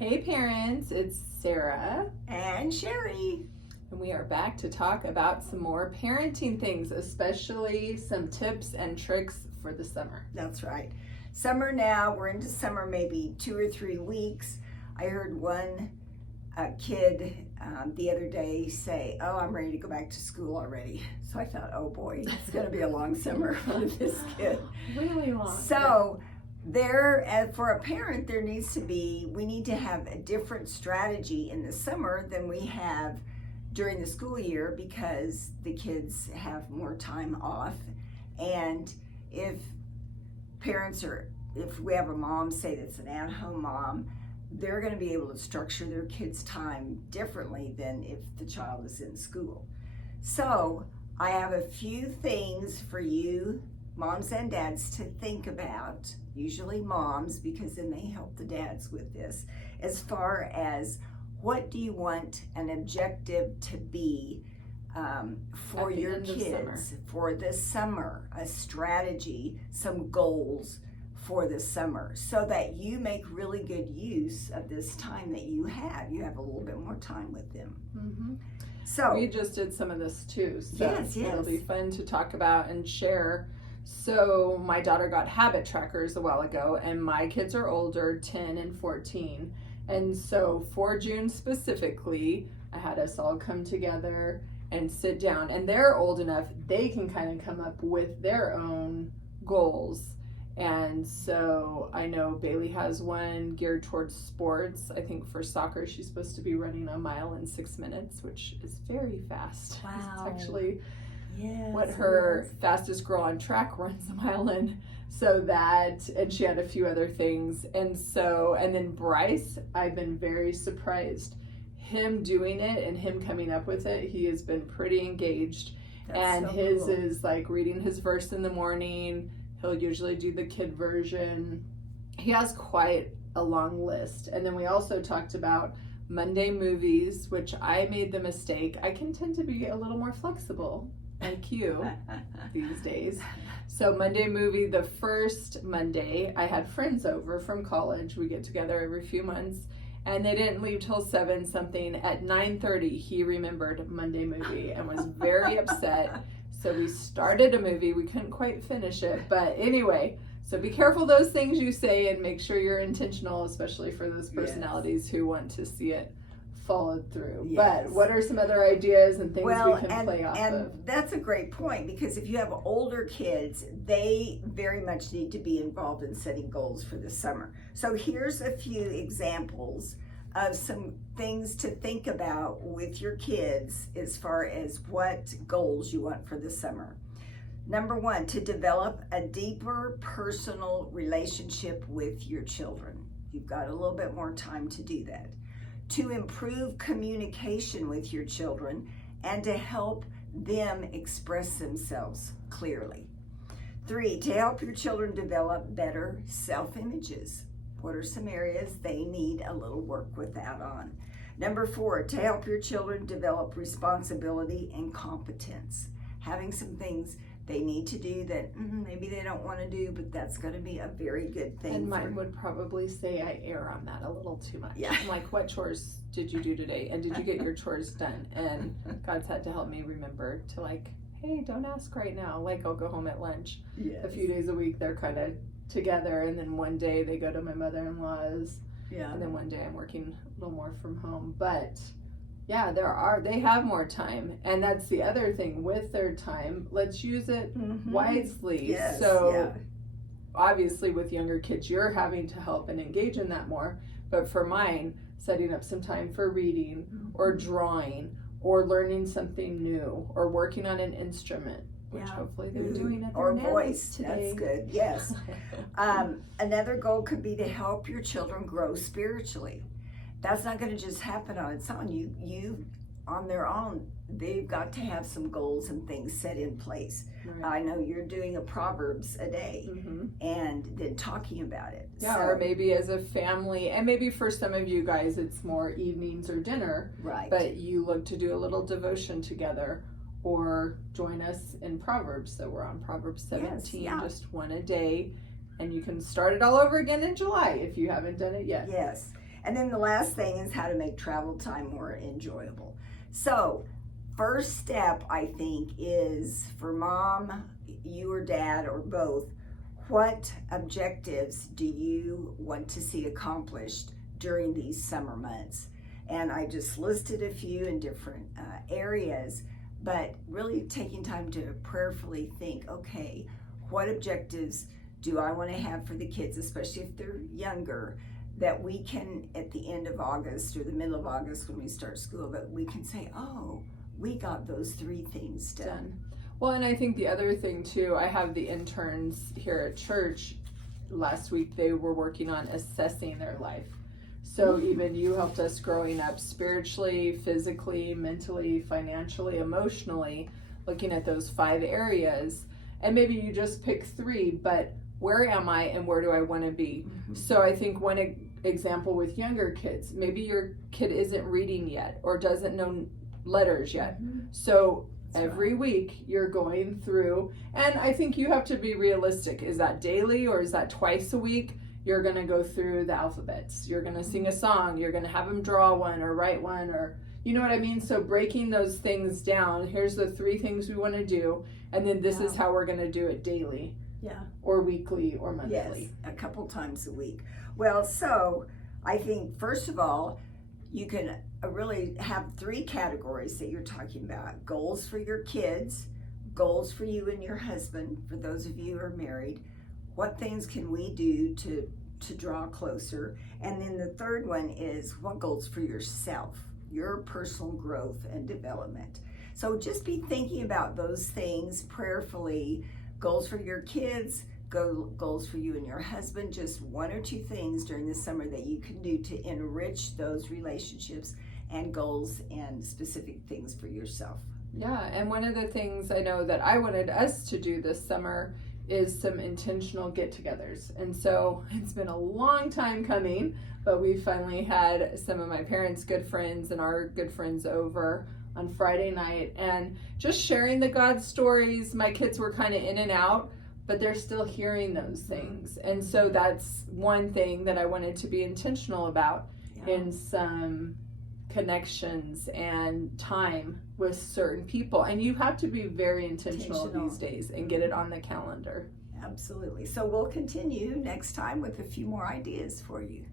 Hey parents, it's Sarah and Sherry. and we are back to talk about some more parenting things, especially some tips and tricks for the summer. That's right. Summer now, we're into summer maybe 2 or 3 weeks. I heard one kid the other day say, "Oh, I'm ready to go back to school already." So I thought, oh boy, it's going to be a long summer for this kid. Really long. So for a parent, we need to have a different strategy in the summer than we have during the school year because the kids have more time off. And if we have a mom, say that's an at-home mom, they're going to be able to structure their kids' time differently than if the child is in school. So I have a few things for you moms and dads to think about, usually moms, because then they help the dads with this, as far as what do you want an objective to be for your kids for the summer, a strategy, some goals for the summer, so that you make really good use of this time that you have. You have a little bit more time with them. Mm-hmm. So we just did some of this too, so yes. It'll be fun to talk about and share. So my daughter got habit trackers a while ago, and my kids are older, 10 and 14. And so for June specifically, I had us all come together and sit down, and they're old enough, they can kind of come up with their own goals. And so I know Bailey has one geared towards sports. I think for soccer, she's supposed to be running a mile in 6 minutes, which is very fast. Wow. It's actually yes, what her fastest girl on track runs a mile in. So that, and she had a few other things. And then Bryce, I've been very surprised. Him doing it and him coming up with it, he has been pretty engaged. That's and so his cool. is like reading his verse in the morning. He'll usually do the kid version. He has quite a long list. And then we also talked about Monday movies, which I made the mistake. I can tend to be a little more flexible, like you, these days. So Monday movie, the first Monday, I had friends over from college. We get together every few months. And they didn't leave till 7 something. At 9:30, he remembered Monday movie and was very upset. So we started a movie. We couldn't quite finish it. But anyway, so be careful those things you say and make sure you're intentional, especially for those personalities who want to see it followed through. Yes. But what are some other ideas and things we can play off of? And that's a great point, because if you have older kids, they very much need to be involved in setting goals for the summer. So here's a few examples of some things to think about with your kids as far as what goals you want for the summer. Number 1, to develop a deeper personal relationship with your children. You've got a little bit more time to do that. To improve communication with your children and to help them express themselves clearly. 3, to help your children develop better self-images. What are some areas they need a little work with that on? Number 4, to help your children develop responsibility and competence. Having some things they need to do that maybe they don't want to do, but that's going to be a very good thing. And mine would probably say I err on that a little too much. Yeah. I'm like, what chores did you do today? And did you get your chores done? And God's had to help me remember to like, hey, don't ask right now. Like, I'll go home at lunch. Yes. A few days a week, they're kind of together. And then one day they go to my mother-in-law's. Yeah. And then one day I'm working a little more from home. But yeah, they have more time. And that's the other thing with their time. Let's use it wisely. Yes, So obviously with younger kids, you're having to help and engage in that more. But for mine, setting up some time for reading or drawing or learning something new or working on an instrument, which hopefully they're doing at their or nannies voice today. That's good. Yes. Another goal could be to help your children grow spiritually. That's not going to just happen on its own. You on their own, they've got to have some goals and things set in place. Right. I know you're doing a Proverbs a day and then talking about it. Yeah, or maybe as a family, and maybe for some of you guys it's more evenings or dinner, right? But you look to do a little devotion together or join us in Proverbs. So we're on Proverbs 17, just one a day, and you can start it all over again in July if you haven't done it yet. Yes. And then the last thing is how to make travel time more enjoyable. So, first step, I think, is for mom, you or dad, or both, what objectives do you want to see accomplished during these summer months? And I just listed a few in different areas, but really taking time to prayerfully think, okay, what objectives do I want to have for the kids, especially if they're younger, that we can, at the end of August or the middle of August when we start school, that we can say, oh, we got those 3 things done. Well, and I think the other thing too, I have the interns here at church. Last week they were working on assessing their life. So even you helped us growing up spiritually, physically, mentally, financially, emotionally, looking at those 5 areas. And maybe you just pick 3, but where am I and where do I want to be? So I think one example with younger kids, maybe your kid isn't reading yet or doesn't know letters yet. So every week you're going through, and I think you have to be realistic. Is that daily or is that twice a week? You're going to go through the alphabets. You're going to sing a song. You're going to have them draw one or write one, or you know what I mean? So breaking those things down, here's the 3 things we want to do, and then this is how we're going to do it daily. Or weekly or monthly. Yes, a couple times a week. Well, so I think first of all, you can really have 3 categories that you're talking about. Goals for your kids, goals for you and your husband, for those of you who are married. What things can we do to draw closer? And then the third one is what goals for yourself, your personal growth and development. So just be thinking about those things prayerfully. Goals for your kids, goals for you and your husband, just 1 or 2 things during the summer that you can do to enrich those relationships, and goals and specific things for yourself. Yeah, and one of the things I know that I wanted us to do this summer is some intentional get-togethers. And so it's been a long time coming, but we finally had some of my parents' good friends and our good friends over on Friday night, and just sharing the God stories. My kids were kind of in and out, but they're still hearing those things. And so that's one thing that I wanted to be intentional about in some connections and time with certain people. And you have to be very intentional these days and get it on the calendar. Absolutely. So we'll continue next time with a few more ideas for you.